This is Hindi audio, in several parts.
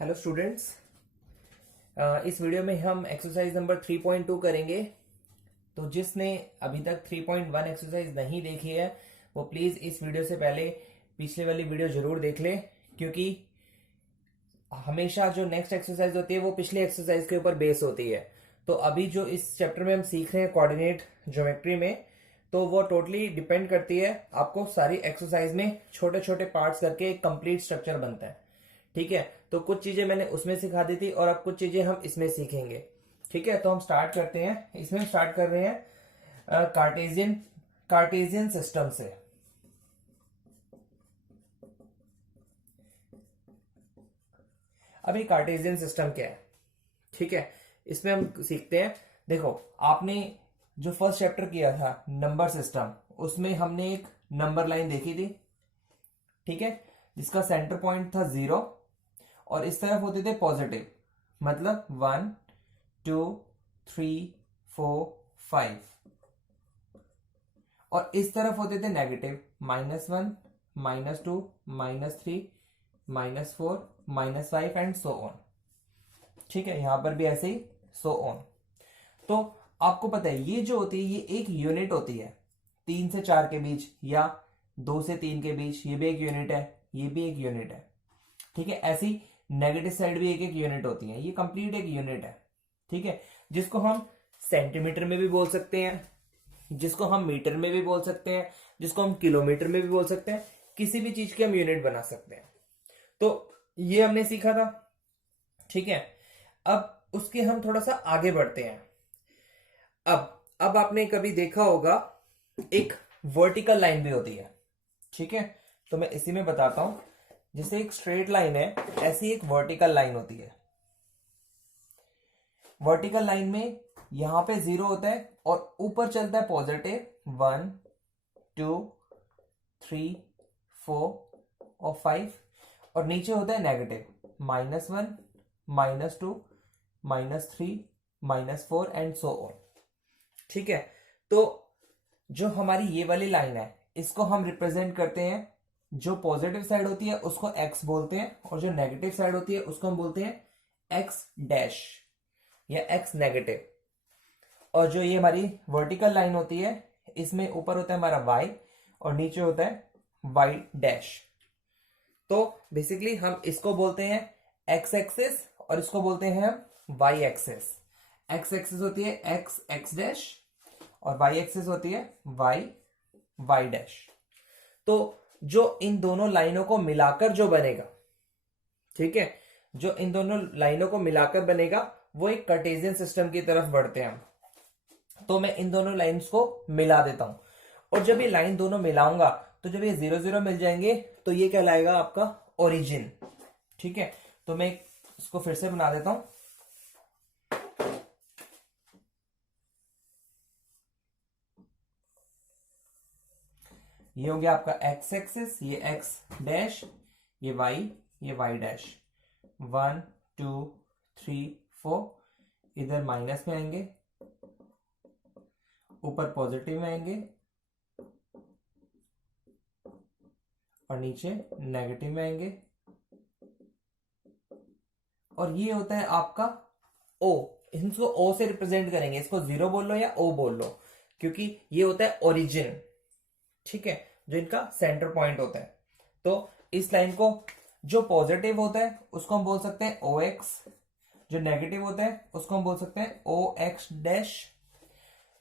Hello students. इस वीडियो में हम एक्सरसाइज नंबर 3.2 करेंगे। तो जिसने अभी तक 3.1 एक्सरसाइज नहीं देखी है वो प्लीज इस वीडियो से पहले पिछले वाली वीडियो जरूर देख ले, क्योंकि हमेशा जो नेक्स्ट एक्सरसाइज होती है वो पिछले एक्सरसाइज के ऊपर बेस होती है। तो अभी जो इस चैप्टर में हम सीख रहे हैं कोऑर्डिनेट ज्योमेट्री में, तो वो टोटली डिपेंड करती है। आपको सारी एक्सरसाइज में छोटे छोटे पार्ट्स करके एक कंप्लीट स्ट्रक्चर बनता है। ठीक है, तो कुछ चीजें मैंने उसमें सिखा दी थी और अब कुछ चीजें हम इसमें सीखेंगे। ठीक है, तो हम स्टार्ट करते हैं। इसमें स्टार्ट कर रहे हैं कार्टेशियन कार्टेशियन सिस्टम से। अभी कार्टेशियन सिस्टम क्या है? ठीक है, इसमें हम सीखते हैं। देखो, आपने जो फर्स्ट चैप्टर किया था नंबर सिस्टम, उसमें हमने एक नंबर लाइन देखी थी। ठीक है, जिसका सेंटर पॉइंट था 0 और इस तरफ होते थे पॉजिटिव, मतलब 1 2 3 4 5, और इस तरफ होते थे नेगेटिव, -1 -2 -3 -4 -5 एंड सो ऑन। ठीक है, यहां पर भी ऐसे ही सो ऑन। तो आपको पता है ये जो होती है ये एक यूनिट होती है 3 से 4 के बीच, या 2 से 3 के बीच। ये भी एक यूनिट है, ये भी एक यूनिट है। ठीक है, ऐसी नेगेटिव साइड भी एक एक यूनिट होती है। ये कंप्लीट एक यूनिट है। ठीक है, जिसको हम सेंटीमीटर में भी बोल सकते हैं, जिसको हम मीटर में भी बोल सकते हैं, जिसको हम किलोमीटर में भी बोल सकते हैं। किसी भी चीज की हम यूनिट बना सकते हैं। तो ये हमने सीखा था। ठीक है, अब उसके हम थोड़ा सा आगे बढ़ते हैं। अब आपने कभी देखा होगा एक वर्टिकल लाइन भी होती है। ठीक है, तो मैं इसी में बताता हूं। जैसे एक स्ट्रेट लाइन है, ऐसी एक वर्टिकल लाइन होती है। वर्टिकल लाइन में यहां पे 0 होता है और ऊपर चलता है पॉजिटिव 1 2 3 4 और 5, और नीचे होता है नेगेटिव -1 -2 -3 -4 एंड सो ऑन। ठीक है, तो जो हमारी ये वाली लाइन है इसको हम रिप्रेजेंट करते हैं। जो पॉजिटिव साइड होती है उसको एक्स बोलते हैं, और जो नेगेटिव साइड होती है उसको हम बोलते हैं एक्स डैश या एक्स नेगेटिव। और जो ये हमारी वर्टिकल लाइन होती है इसमें ऊपर होता है हमारा वाई और नीचे होता है वाई डैश। तो बेसिकली हम इसको बोलते हैं एक्स एक्सिस और इसको बोलते हैं हम वाई एक्सिस। एक्स एक्सिस होती है एक्स एक्स डैश और वाई एक्सिस होती है वाई वाई डैश। तो जो इन दोनों लाइनों को मिलाकर जो बनेगा, ठीक है, जो इन दोनों लाइनों को मिलाकर बनेगा वो एक कार्टेशियन सिस्टम की तरफ बढ़ते हैं हम। तो मैं इन दोनों लाइंस को मिला देता हूं, और जब ये लाइन दोनों मिलाऊंगा तो जब ये 0 0 मिल जाएंगे तो ये कहलाएगा आपका ओरिजिन। ठीक है, तो मैं इसको फिर से बना देता हूं। ये हो गया आपका एक्स एक्सिस, ये एक्स डैश, ये वाई डैश। 1 2 3 4, इधर माइनस में आएंगे, ऊपर पॉजिटिव में आएंगे और नीचे नेगेटिव में आएंगे। और ये होता है आपका ओ। इसको ओ से रिप्रेजेंट करेंगे, इसको 0 बोल लो या ओ बोल लो, क्योंकि ये होता है ओरिजिन। ठीक है, जो इनका सेंटर पॉइंट होता है। तो इस लाइन को जो पॉजिटिव होता है उसको हम बोल सकते हैं ओ एक्स, जो नेगेटिव होता है उसको हम बोल सकते हैं ओ एक्स डैश,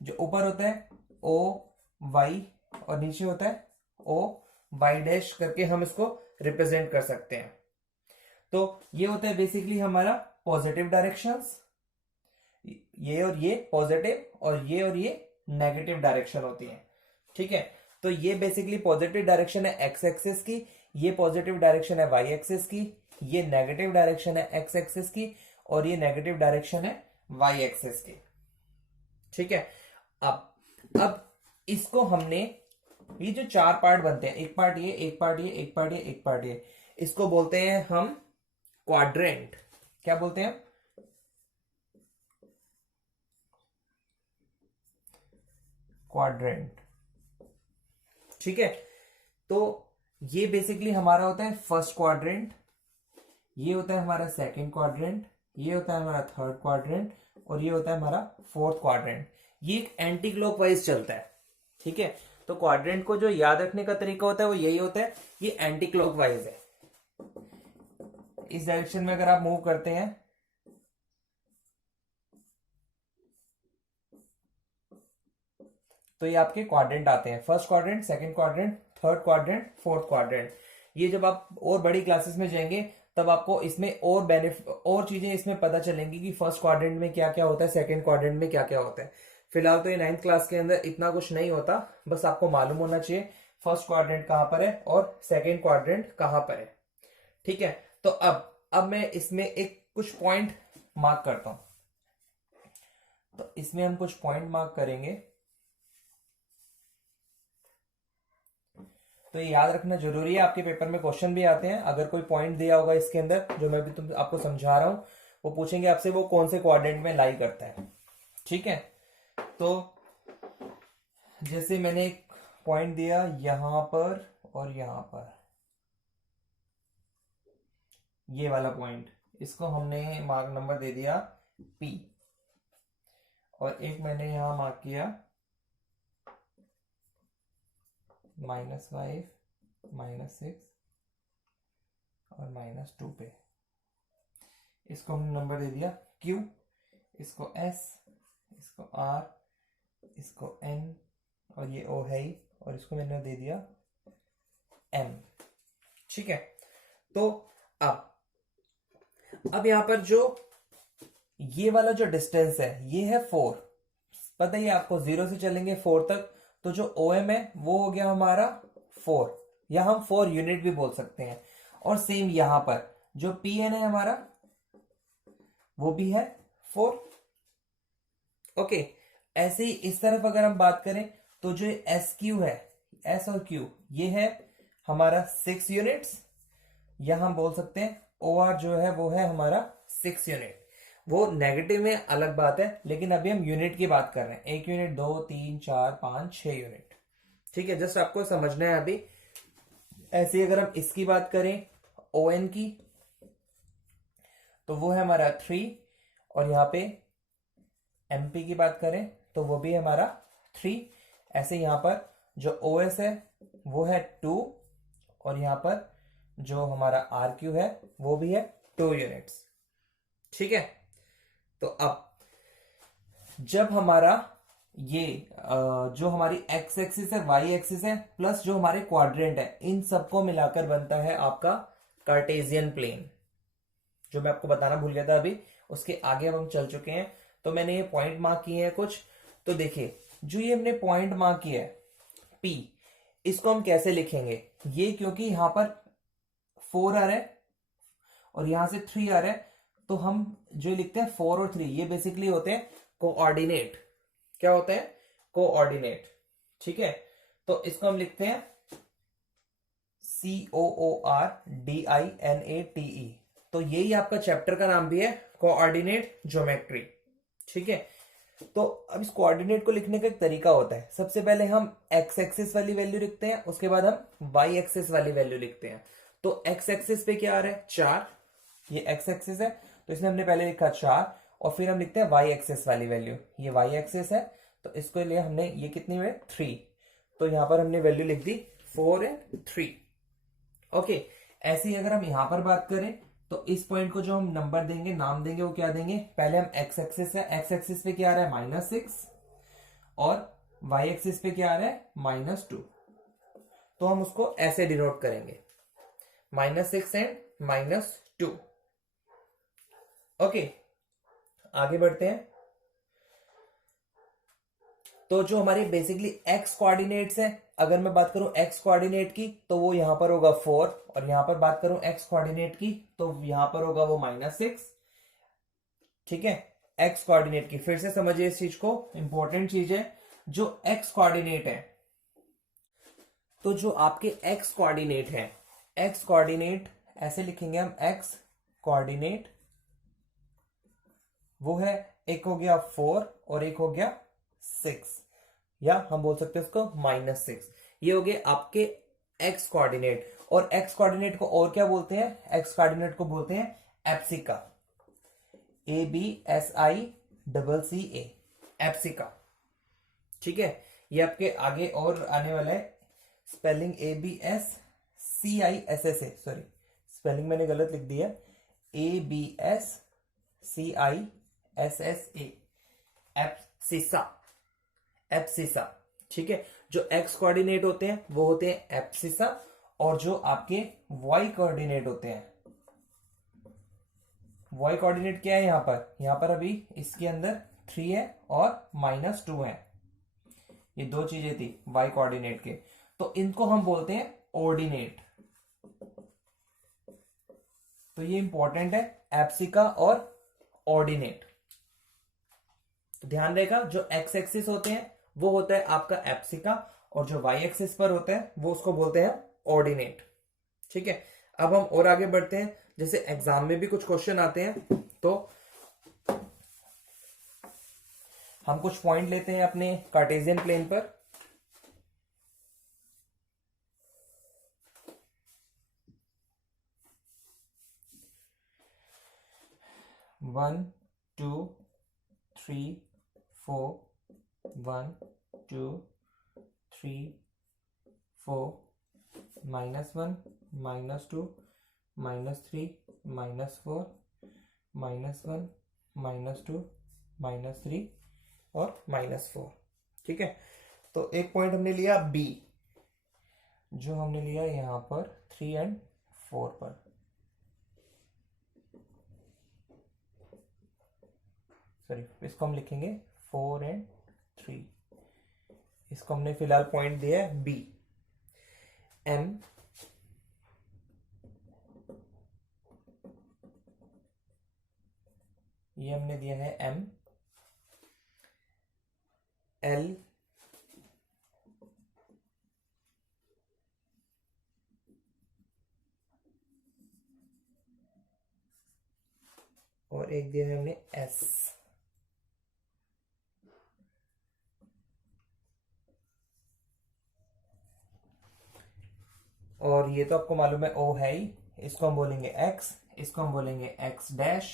जो ऊपर होता है ओ वाई और नीचे होता है ओ वाई डैश करके हम इसको रिप्रेजेंट कर सकते हैं। तो ये होता है बेसिकली हमारा पॉजिटिव डायरेक्शंस, ये और ये पॉजिटिव और ये नेगेटिव डायरेक्शन होती है। ठीक है, तो ये बेसिकली पॉजिटिव डायरेक्शन है एक्स एक्सिस की, ये पॉजिटिव डायरेक्शन है वाई एक्सिस की, ये नेगेटिव डायरेक्शन है एक्स एक्सिस की, और ये नेगेटिव डायरेक्शन है वाई एक्सिस की। ठीक है, अब इसको हमने, ये जो 4 पार्ट बनते हैं, एक पार्ट ये, एक पार्ट ये, एक पार्ट ये, एक पार्ट ये, इसको बोलते हैं हम क्वाड्रेंट। क्या बोलते हैं? क्वाड्रेंट। ठीक है, तो ये बेसिकली हमारा होता है फर्स्ट क्वाड्रेंट, ये होता है हमारा सेकंड क्वाड्रेंट, ये होता है हमारा थर्ड क्वाड्रेंट, और ये होता है हमारा फोर्थ क्वाड्रेंट। ये एक एंटी क्लॉकवाइज चलता है, ठीक है। तो क्वाड्रेंट को जो याद रखने का तरीका होता है वो यही होता है, ये एंटी क्लॉकवाइज है। इस डायरेक्शन में अगर आप मूव करते हैं तो ये आपके क्वाड्रेंट आते हैं, first quadrant, second quadrant, third quadrant, fourth quadrant. ये जब आप और बड़ी क्लासेस में जाएंगे तब आपको इसमें और बेनिफिट और चीजें इसमें पता चलेंगी कि फर्स्ट क्वाड्रेंट में क्या क्या होता है, सेकंड क्वाड्रेंट में क्या क्या होता है। फिलहाल तो ये 9th क्लास के अंदर इतना कुछ नहीं होता, बस आपको मालूम होना चाहिए फर्स्ट क्वाड्रेंट कहां पर है और सेकेंड क्वाड्रेंट कहां पर है, ठीक है। तो अब मैं इसमें एक कुछ पॉइंट मार्क करता हूं। तो इसमें हम कुछ पॉइंट मार्क करेंगे। तो ये याद रखना जरूरी है, आपके पेपर में क्वेश्चन भी आते हैं। अगर कोई पॉइंट दिया होगा इसके अंदर जो मैं भी तुम आपको समझा रहा हूं, वो पूछेंगे आपसे वो कौन से क्वाड्रेंट में लाई करता है, ठीक है। तो जैसे मैंने एक पॉइंट दिया यहां पर और यहां पर, ये वाला पॉइंट, इसको हमने मार्क नंबर दे दिया P, और एक मैंने यहां मार्क किया -5, -6 और -2 पे, इसको हमने नंबर दे दिया Q, इसको S, इसको R, इसको N, और ये O है ही, और इसको मैंने दे दिया M, ठीक है। तो अब यहां पर जो ये वाला जो डिस्टेंस है ये है 4, पता ही है आपको, 0 से चलेंगे 4 तक, तो जो OM है वो हो गया हमारा 4, या हम 4 यूनिट भी बोल सकते हैं। और सेम यहां पर जो PN है हमारा वो भी है 4, ओके। ऐसे ही इस तरफ अगर हम बात करें तो जो SQ है, S और Q, ये है हमारा 6 यूनिट्स, या हम बोल सकते हैं OR जो है वो है हमारा 6 यूनिट। वो नेगेटिव में अलग बात है, लेकिन अभी हम यूनिट की बात कर रहे हैं, 1 यूनिट, 2, 3, 4, 5, 6 यूनिट, ठीक है। जस्ट आपको समझना है अभी। ऐसे अगर हम इसकी बात करें ON की, तो वो है हमारा 3, और यहां पे MP की बात करें तो वो भी हमारा 3। ऐसे यहां पर जो OS है वो है 2, और यहां पर जो हमारा RQ है वो भी है 2 यूनिट्स, ठीक है। तो अब जब हमारा ये जो हमारी एक्स एक्सिस है, वाई एक्सिस है, प्लस जो हमारे क्वाड्रेंट है, इन सबको मिलाकर बनता है आपका कार्टेशियन प्लेन, जो मैं आपको बताना भूल गया था अभी, उसके आगे अब हम चल चुके हैं। तो मैंने ये पॉइंट मार्क किए हैं कुछ। तो देखिए जो ये हमने पॉइंट मार्क किया है P, इसको हम कैसे लिखेंगे, ये क्योंकि यहां पर 4 आ रहा है और यहां से 3 आ रहा है, तो हम जो लिखते हैं 4 और 3, ये बेसिकली होते हैं कोऑर्डिनेट। क्या होते हैं? कोऑर्डिनेट, ठीक है। तो इसको हम लिखते हैं COORDINATE। तो यही आपका चैप्टर का नाम भी है, कोऑर्डिनेट ज्योमेट्री, ठीक है। तो अब इस कोऑर्डिनेट को लिखने का एक तरीका होता है। सबसे पहले हम एक्स एक्सिस वाली वैल्यू लिखते हैं, उसके बाद हम वाई एक्सिस वाली वैल्यू लिखते हैं। तो एक्स एक्सिस पे क्या आ रहा है? 4, ये एक्स एक्सिस है, तो इसमें हमने पहले लिखा 4, और फिर हम लिखते हैं वाई एक्सिस वाली वैल्यू, ये वाई एक्सिस है, तो इसको लिए हमने ये कितनी हुई? 3। तो यहां पर हमने वैल्यू लिख दी 4 एंड 3, ओके। ऐसे ही अगर हम यहां पर बात करें तो इस पॉइंट को जो हम नंबर देंगे, नाम देंगे, वो क्या देंगे? पहले हम एक्स एक्सिस है, एक्स एक्सिस पे क्या आ रहा है? -6, और वाई एक्सिस पे क्या आ रहा है? -2। तो हम उसको ऐसे डिनोट करेंगे, -6 एंड -2, ओके। आगे बढ़ते हैं। तो जो हमारे बेसिकली एक्स कोऑर्डिनेट्स हैं, अगर मैं बात करूं एक्स कोऑर्डिनेट की तो वो यहां पर होगा 4, और यहां पर बात करूं एक्स कोऑर्डिनेट की तो यहां पर होगा वो -6, ठीक है। एक्स कोऑर्डिनेट की फिर से समझिए इस चीज को, इंपॉर्टेंट चीज है। जो एक्स कोऑर्डिनेट है, तो जो आपके एक्स कोऑर्डिनेट है, एक्स कोऑर्डिनेट ऐसे लिखेंगे हम, एक्स कोऑर्डिनेट वो है, एक हो गया 4 और एक हो गया 6, या हम बोल सकते हैं उसको -6। ये हो गए आपके एक्स कोऑर्डिनेट, और एक्स कोऑर्डिनेट को और क्या बोलते हैं, एक्स कोऑर्डिनेट को बोलते हैं एप्सिका, ABSICCA, एप्सिका। ठीक है, ये आपके आगे और आने वाला है। स्पेलिंग ABSCISSA, सॉरी स्पेलिंग मैंने गलत लिख दिया, ABSCISSA, एप्सिसा, एप्सिसा। ठीक है, जो एक्स कोऑर्डिनेट होते हैं वो होते हैं एप्सिसा, और जो आपके वाई कोऑर्डिनेट होते हैं, वाई कोऑर्डिनेट क्या है यहाँ पर, यहाँ पर अभी इसके अंदर 3 है और -2 है, ये दो चीजें थी वाई कोऑर्डिनेट के, तो इनको हम बोलते हैं ऑर्डिनेट। तो ये इंपॉर्टेंट है, एप्सिका और ऑर्डिनेट। तो ध्यान रहेगा, जो एक्स एक्सिस होते हैं वो होता है आपका एप्सिका, और जो वाई एक्सिस पर होता है वो उसको बोलते हैं ऑर्डिनेट। ठीक है, अब हम और आगे बढ़ते हैं, जैसे एग्जाम में भी कुछ क्वेश्चन आते हैं, तो हम कुछ पॉइंट लेते हैं अपने कार्टेशियन प्लेन पर। वन टू थ्री फोर, 1 2 3 4, -1 -2 -3 -4, -1 -2 -3 और -4। ठीक है, तो एक पॉइंट हमने लिया बी, जो हमने लिया यहां पर 3 और 4 पर। सॉरी, इसको हम लिखेंगे 4 और 3, इसको हमने फिलहाल पॉइंट दिया है बी। एम ये हमने दिया है एम, एल और एक दिया है हमने एस। और ये तो आपको मालूम है ओ है ही, इसको हम बोलेंगे एक्स, इसको हम बोलेंगे एक्स डैश,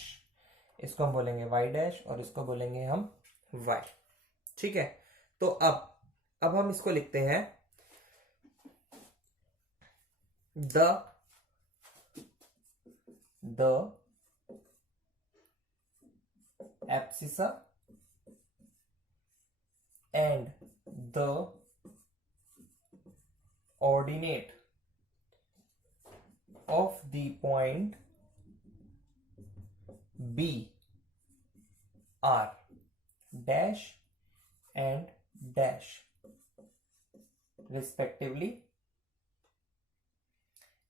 इसको हम बोलेंगे वाई डैश, और इसको बोलेंगे हम वाई। ठीक है, तो अब हम इसको लिखते हैं the abscissa and the ordinate of the point B are dash and dash respectively.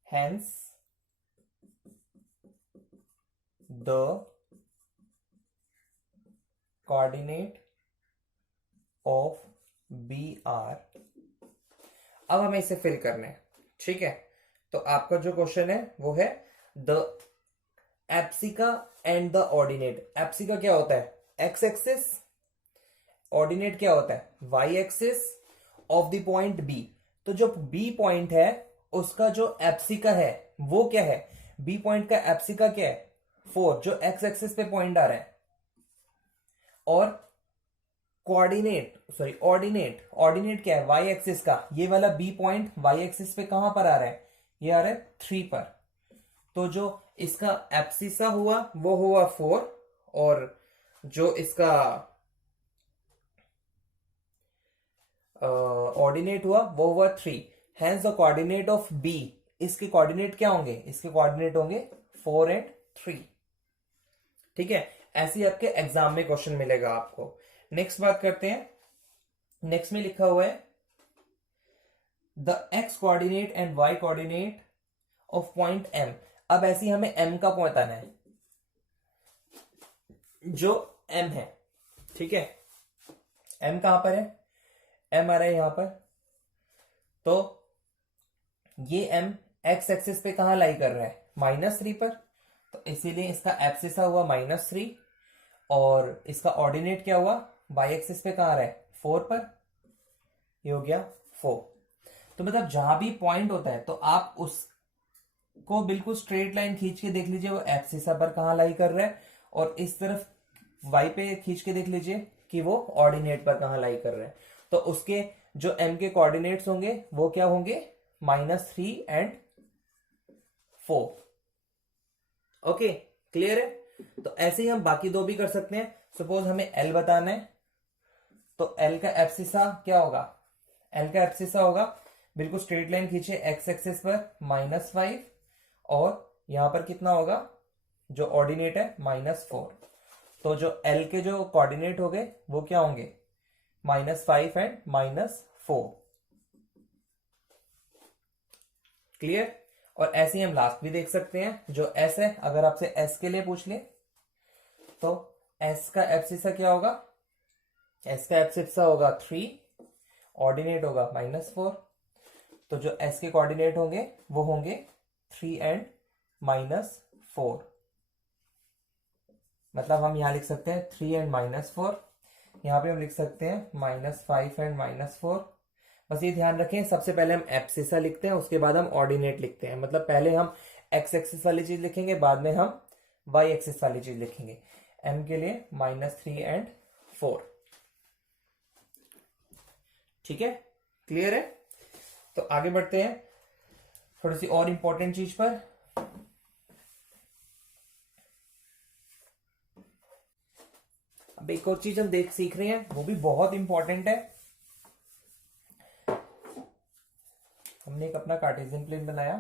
Hence, the coordinate of B are, अब हमें इसे फिल करना है। ठीक है, तो आपका जो क्वेश्चन है वो है the abscissa and the ordinate. Abscissa क्या होता है, एक्स एक्सिस, ऑर्डिनेट क्या होता है, Y axis of the point B. तो जो बी पॉइंट है उसका जो एप्सिका है वो क्या है, बी पॉइंट का एप्सिका क्या है 4, जो एक्स एक्सिस पे पॉइंट आ रहा है, और कोऑर्डिनेट सॉरी ऑर्डिनेट, ऑर्डिनेट क्या है वाई एक्सिस का, ये वाला बी पॉइंट वाई एक्सिस पे कहां पर आ रहा है, ये आ रहा है 3 पर। तो जो इसका एप्सिसा हुआ वो हुआ 4, और जो इसका ऑर्डिनेट हुआ वो हुआ 3। Hence the coordinate of B, इसके कोऑर्डिनेट क्या होंगे, इसके कोऑर्डिनेट होंगे 4 और 3। ठीक है, ऐसे आपके एग्जाम में क्वेश्चन मिलेगा आपको। नेक्स्ट बात करते हैं, नेक्स्ट में लिखा हुआ है the X coordinate and Y coordinate of point M. अब ऐसे ही हमें एम का पॉइंट आना है, जो एम है। ठीक है, एम कहां पर है, एम आ रहा है यहां पर, तो ये एम एक्स एक्सिस पे कहां लाई कर रहा है, -3 पर, तो इसीलिए इसका एब्सिसा हुआ -3, और इसका ऑर्डिनेट क्या हुआ वाई एक्सिस पे कहां आ रहा है 4 पर, ये हो गया 4। तो मतलब जहां भी पॉइंट होता है तो आप उसको बिल्कुल स्ट्रेट लाइन खींच के देख लीजिए वो एब्सिसा पर कहाँ लाई कर रहा है, और इस तरफ वाई पे खींच के देख लीजिए कि वो ऑर्डिनेट पर कहाँ लाई कर रहा है। तो उसके जो एम के कोऑर्डिनेट्स होंगे वो क्या होंगे, -3 एंड 4। ओके, क्लियर है। तो ऐसे ही हम बाकी दो भी कर सकते हैं। सपोज हमें एल बताना है, तो एल का एब्सिसा क्या होगा, एल का एब्सिसा होगा, बिल्कुल स्ट्रेट लाइन खींचे एक्स एक्सिस पर -5, और यहां पर कितना होगा, जो ऑर्डिनेट है -4। तो जो एल के जो कोऑर्डिनेट हो गए वो क्या होंगे, -5 एंड -4। क्लियर। और ऐसे ही हम लास्ट भी देख सकते हैं, जो एस है, अगर आपसे एस के लिए पूछ ले तो एस का एब्सिसा क्या होगा, एस का एब्सिसा होगा 3, ऑर्डिनेट होगा -4। तो जो एस के कोऑर्डिनेट होंगे वो होंगे 3 एंड -4। मतलब हम यहां लिख सकते हैं 3 एंड -4, यहां पे हम लिख सकते हैं -5 एंड -4। बस ये ध्यान रखें, सबसे पहले हम एब्सिसा लिखते हैं, उसके बाद हम ऑर्डिनेट लिखते हैं। मतलब पहले हम एक्स एक्सिस वाली चीज लिखेंगे, बाद में हम वाई एक्सिस वाली चीज लिखेंगे। एम के लिए -3 एंड 4। ठीक है, क्लियर है। तो आगे बढ़ते हैं थोड़ी सी और इंपॉर्टेंट चीज पर। अब एक और चीज हम सीख रहे हैं, वो भी बहुत इंपॉर्टेंट है। हमने एक अपना कार्टेशियन प्लेन बनाया,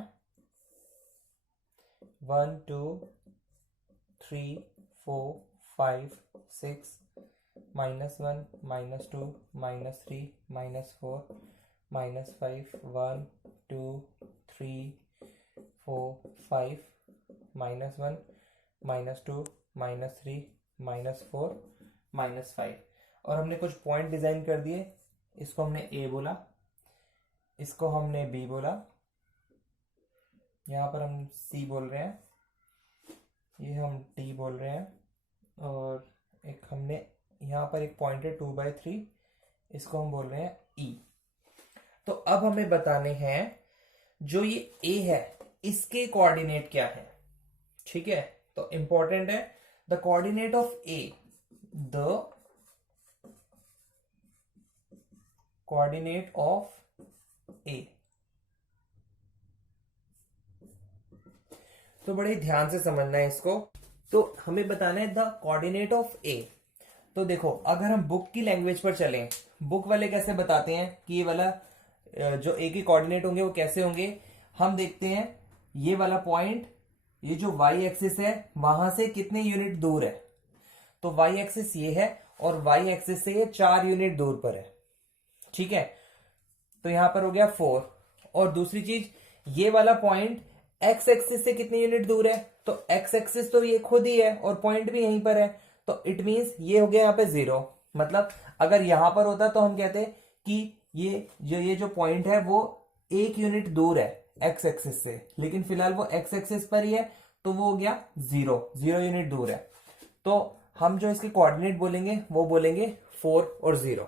1 2 3 4 5 6 -1 -2 -3 -4 -5 1 2 3 4 5 -1 -2 -3 -4 -5। और हमने कुछ पॉइंट डिजाइन कर दिए, इसको हमने ए बोला, इसको हमने बी बोला, यहां पर हम सी बोल रहे हैं, ये हम डी बोल रहे हैं, और एक हमने यहां पर एक पॉइंट है 2/3, इसको हम बोल रहे हैं ई। तो अब हमें बताने हैं जो ये ए है इसके कोऑर्डिनेट क्या है। ठीक है, तो इंपॉर्टेंट है, the coordinate of A, the coordinate of A. तो बड़े ध्यान से समझना है इसको। तो हमें बताना है द कोऑर्डिनेट ऑफ ए। तो देखो, अगर हम बुक की लैंग्वेज पर चलें, बुक वाले कैसे बताते हैं कि ये वाला जो ए के कोऑर्डिनेट होंगे वो कैसे होंगे। हम देखते हैं ये वाला पॉइंट, ये जो वाई एक्सिस है वहां से कितने यूनिट दूर है। तो वाई एक्सिस ये है, और वाई एक्सिस से ये 4 यूनिट दूर पर है। ठीक है, तो यहां पर हो गया 4। और दूसरी चीज, ये वाला पॉइंट एक्स एक्सिस से कितने यूनिट दूर है, तो एक्स एक्सिस तो ये खुद ही है और पॉइंट भी यहीं पर है, तो इट मींस ये हो गया यहाँ पे 0। मतलब अगर यहां पर होता तो हम कहते कि ये जो पॉइंट है वो 1 यूनिट दूर है एक्स एक्सिस से, लेकिन फिलहाल वो एक्स एक्सिस पर ही है, तो वो हो गया 0 यूनिट दूर है। तो हम जो इसके कोऑर्डिनेट बोलेंगे वो बोलेंगे 4 और 0।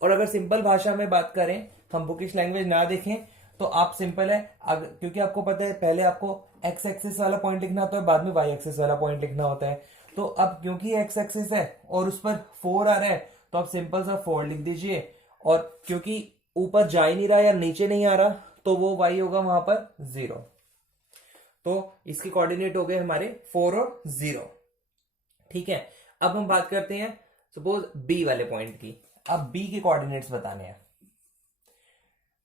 और अगर सिंपल भाषा में बात करें, हम बुकिश लैंग्वेज ना देखें, तो आप सिंपल है, क्योंकि आपको पता है पहले आपको एक्स एक्सिस वाला पॉइंट लिखना होता है, बाद में वाई एक्सिस वाला पॉइंट लिखना होता है। तो अब क्योंकि एक्स एक्सिस है और उस पर 4 आ रहा है, तो आप सिंपल सा 4 लिख दीजिए, और क्योंकि ऊपर जा ही नहीं रहा या नीचे नहीं आ रहा, तो वो वाई होगा वहां पर 0। तो इसके कोऑर्डिनेट हो गए हमारे 4 और 0। ठीक है, अब हम बात करते हैं सपोज बी वाले पॉइंट की। अब बी के कोऑर्डिनेट्स बताने हैं।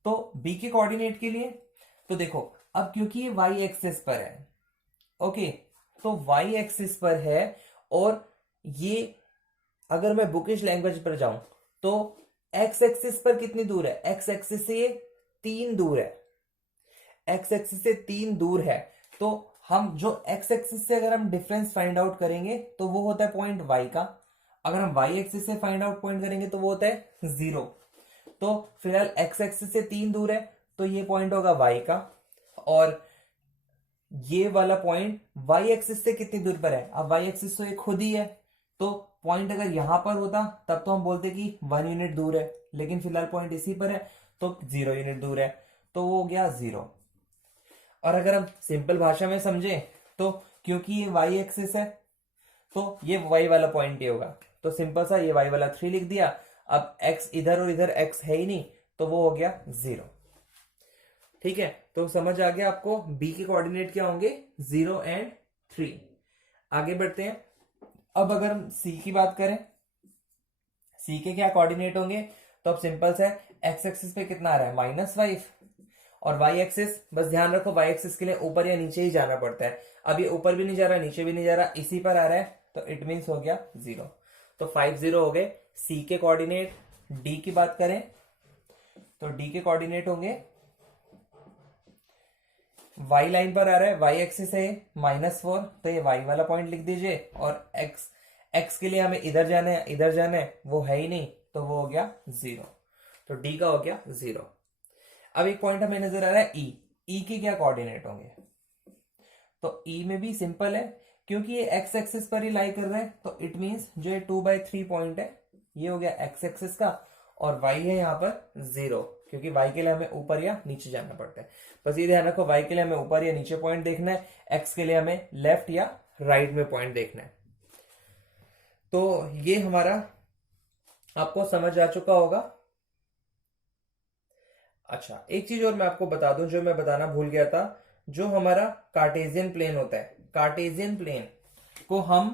तो बी के कोऑर्डिनेट के लिए तो देखो, अब क्योंकि ये वाई एक्सिस पर है, ओके, तो वाई एक्सिस पर है, और ये अगर मैं बुकिश लैंग्वेज पर जाऊं तो एक्स एक्सिस पर कितनी दूर है, एक्स एक्सिस से 3 दूर है, एक्स एक्सिस से 3 दूर है। तो हम जो एक्स एक्सिस से अगर हम डिफरेंस फाइंड आउट करेंगे तो वो होता है पॉइंट वाई का, अगर हम वाई एक्सिस से फाइंड आउट पॉइंट करेंगे तो वो होता है 0। तो फिलहाल एक्स एक्सिस से 3 दूर है, तो ये पॉइंट होगा वाई का, और ये वाला पॉइंट वाई एक्सिस से कितनी दूर पर है, अब वाई एक्सिस तो ये खुद ही है, तो पॉइंट अगर यहां पर होता तब तो हम बोलते कि 1 यूनिट दूर है, लेकिन फिलहाल पॉइंट इसी पर है, तो 0 यूनिट दूर है, तो वो हो गया 0। और अगर हम सिंपल भाषा में समझे तो क्योंकि ये y एक्सिस है तो ये y वाला पॉइंट ही होगा, तो सिंपल सा ये y वाला 3 लिख दिया। अब x इधर और इधर x है ही नहीं, तो वो हो गया 0। ठीक है, तो समझ आ गया आपको b के कोऑर्डिनेट क्या होंगे, 0 एंड 3। आगे बढ़ते हैं। अब अगर हम c की बात करें, c के क्या कोऑर्डिनेट होंगे, तो अब सिंपल सा है x एक्सिस पे कितना आ रहा है -5, और y एक्सिस बस ध्यान रखो y एक्सिस के लिए ऊपर या नीचे ही जाना पड़ता है। अब ये ऊपर भी नहीं जा रहा नीचे भी नहीं जा रहा, इसी पर आ रहा है, तो इट मीन्स हो गया 0। तो 5 0 हो गए। c के कोऑर्डिनेट। d की बात करें तो d के कोऑर्डिनेट होंगे, y लाइन पर आ रहा है, y एक्सिस है -4, तो ये y वाला पॉइंट लिख दीजिए, और x के लिए हमें इधर जाना है इधर जाना है, वो है ही नहीं, तो वो हो गया 0। तो d का हो गया 0। अब एक पॉइंट हमें नजर आ रहा है e के क्या कोऑर्डिनेट होंगे, तो e में भी सिंपल है, क्योंकि ये x एक्सिस पर ही लाई कर रहा है, तो इट मींस जो ये 2/3 पॉइंट है ये हो गया x एक्सिस का, और y है यहाँ पर 0, क्योंकि y के लिए हमें ऊपर या नीचे जाना पड़ता है। बस ये ध्यान रखो y के लिए हमें ऊपर या नीचे पॉइंट देखना है, x के लिए हमें लेफ्ट या राइट में पॉइंट देखना है। तो ये हमारा आपको समझ आ चुका होगा। अच्छा, एक चीज और मैं आपको बता दूं जो मैं बताना भूल गया था, जो हमारा कार्टेशियन प्लेन होता है, कार्टेशियन प्लेन को हम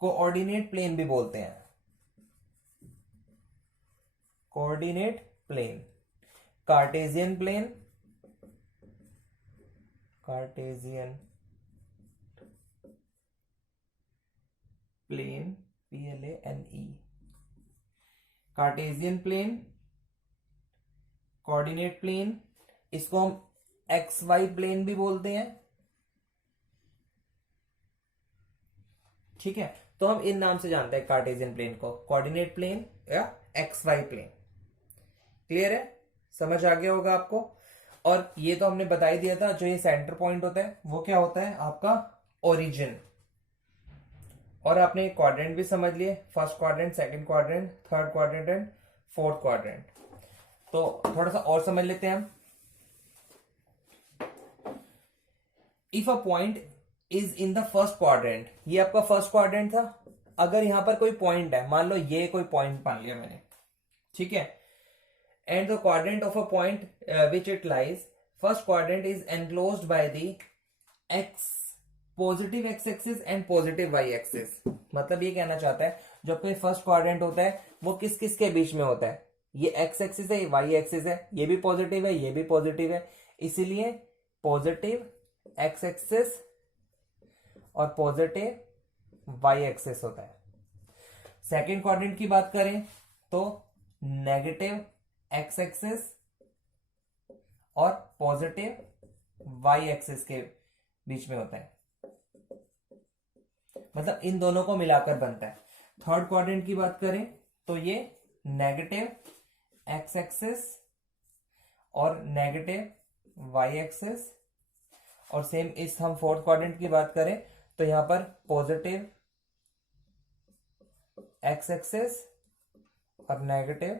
कोऑर्डिनेट प्लेन भी बोलते हैं, coordinate plane, Cartesian plane, Cartesian plane, PLANE, Cartesian plane, coordinate plane, इसको हम XY प्लेन भी बोलते हैं। ठीक है, तो हम इन नाम से जानते हैं कार्टेशियन प्लेन को, कोऑर्डिनेट प्लेन या XY प्लेन। क्लियर है, समझ आ गया होगा आपको। और ये तो हमने बता ही दिया था, जो ये सेंटर पॉइंट होता है वो क्या होता है आपका ओरिजिन। और आपने क्वाड्रेंट भी समझ लिए, first quadrant, second quadrant, third quadrant and fourth quadrant. तो थोड़ा सा और समझ लेते हैं हम। If a point is in the first quadrant, ये आपका फर्स्ट क्वाड्रेंट था, अगर यहां पर कोई पॉइंट है, मान लो ये कोई पॉइंट मान लिया मैंने, ठीक है, and the quadrant of a point which it lies, first quadrant is enclosed by the X, positive X axis and positive Y axis. मतलब ये कहना चाहता है जो कोई फर्स्ट क्वाड्रेंट होता है वो किस किस के बीच में होता है, ये एक्स एक्सिस है, ये वाई एक्सिस है, ये भी पॉजिटिव है, ये भी पॉजिटिव है, इसीलिए पॉजिटिव एक्स एक्सिस और पॉजिटिव वाई एक्सिस होता है। सेकेंड क्वाड्रेंट की बात करें तो नेगेटिव एक्स एक्सिस और पॉजिटिव वाई एक्सिस के बीच में होता है, मतलब इन दोनों को मिलाकर बनता है। थर्ड क्वाड्रेंट की बात करें तो ये नेगेटिव एक्स एक्सिस और नेगेटिव वाई एक्सिस, और सेम इस हम फोर्थ क्वाड्रेंट की बात करें तो यहां पर पॉजिटिव एक्स एक्सिस और नेगेटिव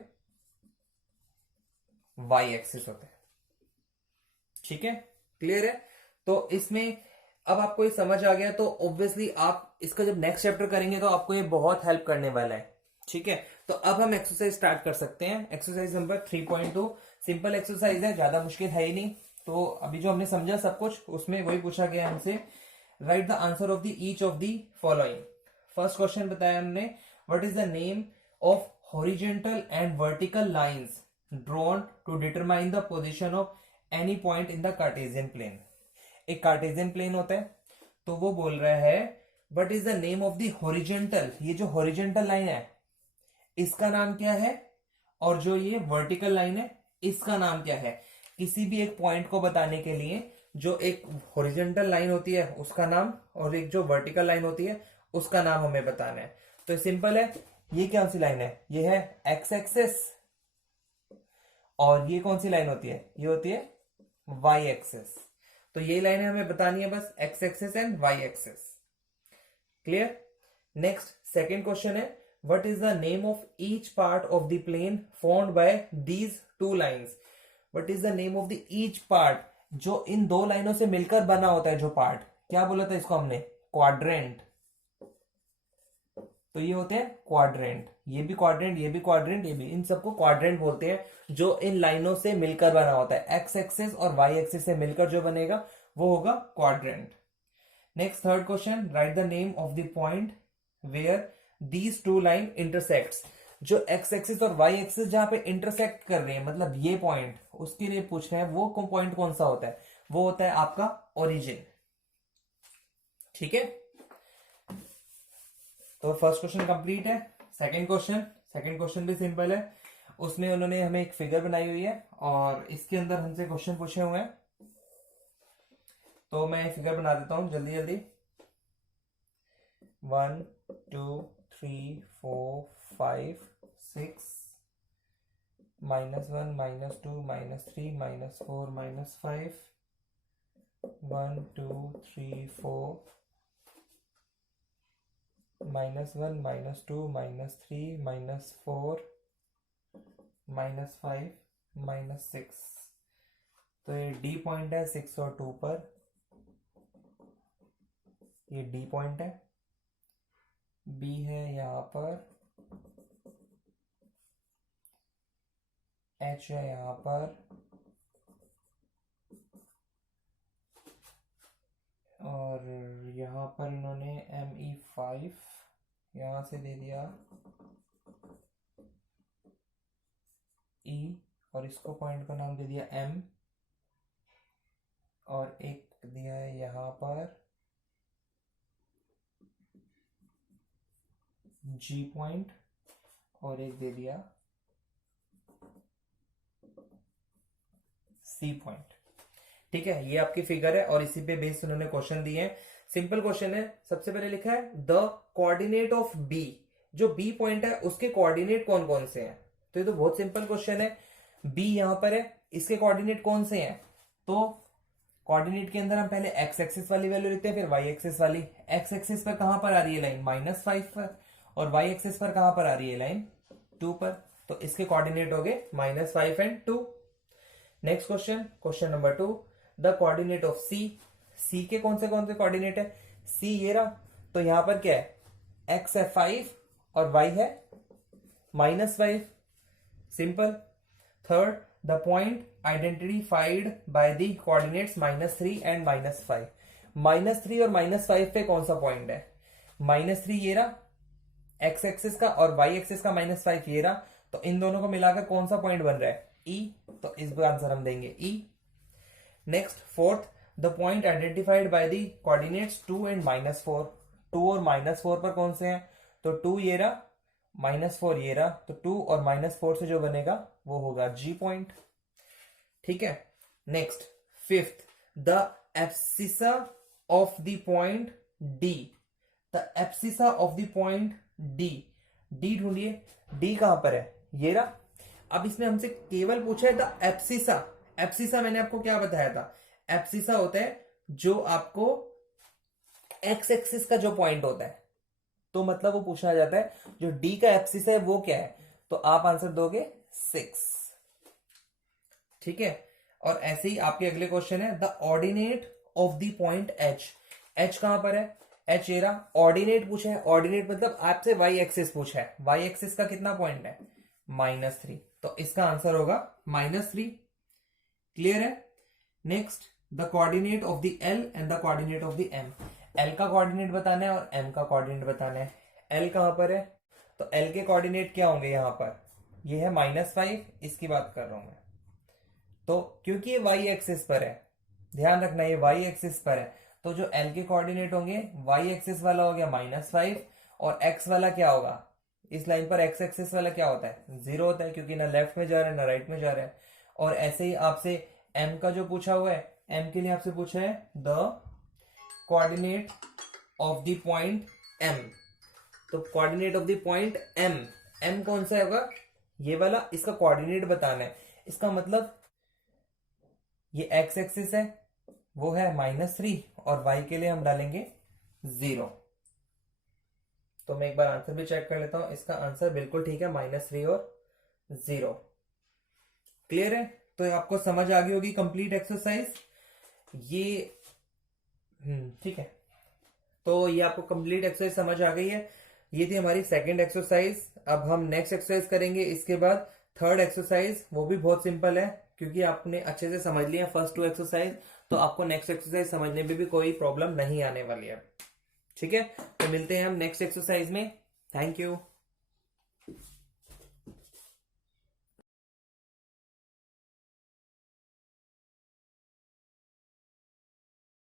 वाई एक्सिस होते हैं। ठीक है, क्लियर है। तो इसमें अब आपको ये समझ आ गया, तो ऑब्वियसली आप इसका जब नेक्स्ट चैप्टर करेंगे तो आपको ये बहुत हेल्प करने वाला है। ठीक है, तो अब हम एक्सरसाइज स्टार्ट कर सकते हैं। एक्सरसाइज नंबर 3.2 सिंपल एक्सरसाइज है, ज्यादा मुश्किल है ही नहीं। तो अभी जो हमने समझा सब कुछ, उसमें वही पूछा गया हमसे, write the answer of the each of the following. First question बताया हमने, what is the name of horizontal and vertical lines drawn to determine the position of any point in the Cartesian plane. एक कार्टेशियन प्लेन होता है, तो वो बोल रहा है what is the name of the horizontal, ये जो हॉरिजॉन्टल लाइन है इसका नाम क्या है, और जो ये वर्टिकल लाइन है इसका नाम क्या है। किसी भी एक पॉइंट को बताने के लिए जो एक हॉरिजॉन्टल लाइन होती है उसका नाम, और एक जो वर्टिकल लाइन होती है उसका नाम हमें बताना है। तो सिंपल है, ये कौन सी लाइन है, ये है एक्स एक्सिस, और ये कौन सी लाइन होती है, ये होती है वाई एक्सिस। तो ये लाइन हमें बतानी है बस, X axis and Y axis. Clear. Next second question है, what is the name of each part of the plane formed by these two lines, what is the name of the each part, जो इन दो लाइनों से मिलकर बना होता है जो पार्ट, क्या बोला था इसको हमने, क्वाड्रेंट। तो ये होते हैं क्वाड्रेंट, ये भी क्वाड्रेंट, ये भी क्वाड्रेंट, ये भी, इन सबको क्वाड्रेंट बोलते हैं जो इन लाइनों से मिलकर बना होता है। एक्स एक्सिस और वाई एक्सिस से मिलकर जो बनेगा वो होगा quadrant. Next third question, write the name of the point where these two line intersects, जो एक्स एक्सिस और वाई एक्सिस जहां पे इंटरसेक्ट कर रहे हैं, मतलब ये पॉइंट, उसके लिए पूछ रहे हैं वो पॉइंट कौन सा होता है, वो होता है आपका ओरिजिन। ठीक है, तो फर्स्ट क्वेश्चन कंप्लीट है। सेकंड क्वेश्चन भी सिंपल है, उसमें उन्होंने हमें एक फिगर बनाई हुई है और इसके अंदर हमसे क्वेश्चन पूछे हुए हैं, तो मैं फिगर बना देता हूं जल्दी जल्दी। 1 2 3 4 5 6 -1 -2 -3 -4 -5 1 2 3 4 -1 -2 -3 -4 -5 -6। तो ये डी पॉइंट है 6 और 2 पर, ये डी पॉइंट है। बी है यहाँ पर, एच है यहाँ पर, और यहाँ पर इन्होंने ME5 यहाँ से दे दिया E, और इसको पॉइंट का नाम दे दिया M, और एक दिया है यहाँ पर G पॉइंट, और एक दे दिया C पॉइंट। ठीक है, ये आपकी फिगर है और इसी पे बेस्ड उन्होंने क्वेश्चन दिए हैं। सिंपल क्वेश्चन है। सबसे पहले लिखा है द कोऑर्डिनेट ऑफ बी, जो बी पॉइंट है उसके कोऑर्डिनेट कौन कौन से हैं। तो ये तो बहुत सिंपल क्वेश्चन है। बी यहां पर है, इसके कोऑर्डिनेट कौन से हैं, तो कोऑर्डिनेट के अंदर हम पहले एक्स एक्सिस वाली वैल्यू लिखते हैं, फिर वाई एक्सिस वाली। एक्स एक्सिस पर कहां पर आ रही है लाइन, -5 पर, और वाई एक्सिस पर कहां पर आ रही है लाइन, 2 पर। तो इसके कोऑर्डिनेट हो गए -5 and 2। Next question number 2, the coordinate of C. C के कौन से कोऑर्डिनेट है, सी ये रहा, तो यहां पर क्या है, एक्स है 5 और वाई है -5, simple. Third, the point identified by the coordinates -3 and -5। -3 और -5 पे कौन सा पॉइंट है, -3 ये रहा एक्स एक्सिस का, और वाई एक्सिस का -5 ये रहा, तो इन दोनों को मिलाकर कौन सा पॉइंट बन रहा है, ई, तो इस आंसर हम देंगे E. Next fourth, the point identified by the coordinates 2 and -4। 2 और -4 पर कौन से हैं, तो 2 ये रहा, -4 ये रहा, तो 2 और -4 से जो बनेगा वो होगा जी पॉइंट। ठीक है, next fifth, the abscissa of the point D. The abscissa of the point D, D ढूंढिए, डी कहां पर है, ये रहा। अब इसमें हमसे केवल पूछा है द एब्सिसा। एब्सिसा मैंने आपको क्या बताया था, एब्सिसा होता है जो आपको एक्स एक्सिस का जो पॉइंट होता है, तो मतलब वो पूछा जाता है जो डी का एब्सिसा है वो क्या है, तो आप आंसर दोगे 6। ठीक है, और ऐसे ही आपके अगले क्वेश्चन है the ordinate of the point H. H कहां पर है, एच ये रहा, ऑर्डिनेट पूछा है, ऑर्डिनेट मतलब आपसे वाई एक्सिस पूछा है, वाई एक्सिस का कितना पॉइंट है, -3, तो इसका आंसर होगा -3। क्लियर है। Next, the coordinate of the L and the coordinate of the M. L का कोऑर्डिनेट बताना है और एम का कोऑर्डिनेट बताना है। एल कहां पर है, तो एल के कोऑर्डिनेट क्या होंगे, यहां पर ये है -5, इसकी बात कर रहा हूं मैं, तो क्योंकि ये वाई एक्सिस पर है, ध्यान रखना ये वाई एक्सिस पर है, तो जो एल के कोऑर्डिनेट होंगे, वाई एक्सिस वाला हो गया -5, और एक्स वाला क्या होगा, इस लाइन पर एक्स एक्सिस वाला क्या होता है, 0 होता है, क्योंकि ना लेफ्ट में जा रहा है ना राइट में जा रहा है। और ऐसे ही आपसे एम का जो पूछा हुआ है, एम के लिए आपसे पूछा है the coordinate of the point M. तो coordinate of the point M, M कौन सा होगा, ये वाला, इसका कोऑर्डिनेट बताना है। इसका मतलब ये एक्स एक्सिस है, वो है -3, और वाई के लिए हम डालेंगे 0। तो मैं एक बार आंसर भी चेक कर लेता हूं, इसका आंसर बिल्कुल ठीक है, -3 और 0। क्लियर है? तो आपको समझ आ गई होगी कंप्लीट एक्सरसाइज ये। ठीक है, तो ये आपको कंप्लीट एक्सरसाइज समझ आ गई है। ये थी हमारी सेकंड एक्सरसाइज। अब हम नेक्स्ट एक्सरसाइज करेंगे इसके बाद थर्ड एक्सरसाइज। वो भी बहुत सिंपल है, क्योंकि आपने अच्छे से समझ लिया फर्स्ट टू एक्सरसाइज, तो आपको नेक्स्ट एक्सरसाइज समझने में भी कोई प्रॉब्लम नहीं आने वाली है। ठीक है, तो मिलते हैं हम नेक्स्ट एक्सरसाइज में। Thank you.